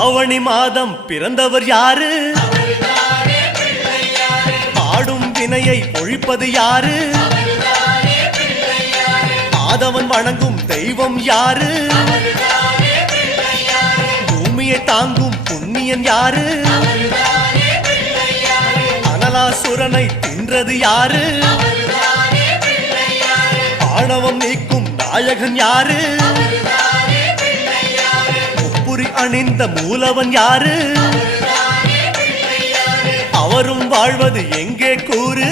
ஆவணி மாதம் பிறந்தவர் யாரு? பாடும் வினையை ஒழிப்பது யாரு? ஆதவன் வணங்கும் தெய்வம் யாரு? பூமியை தாங்கும் புண்ணியன் யாரு? அனலாசுரனை தின்றது யாரு? ஆணவம் நீக்கும் நாயகன் யாரு? முப்புரி அணிந்த மூலவன் யாரு? அவரும் வாழ்வது எங்கே கூறு?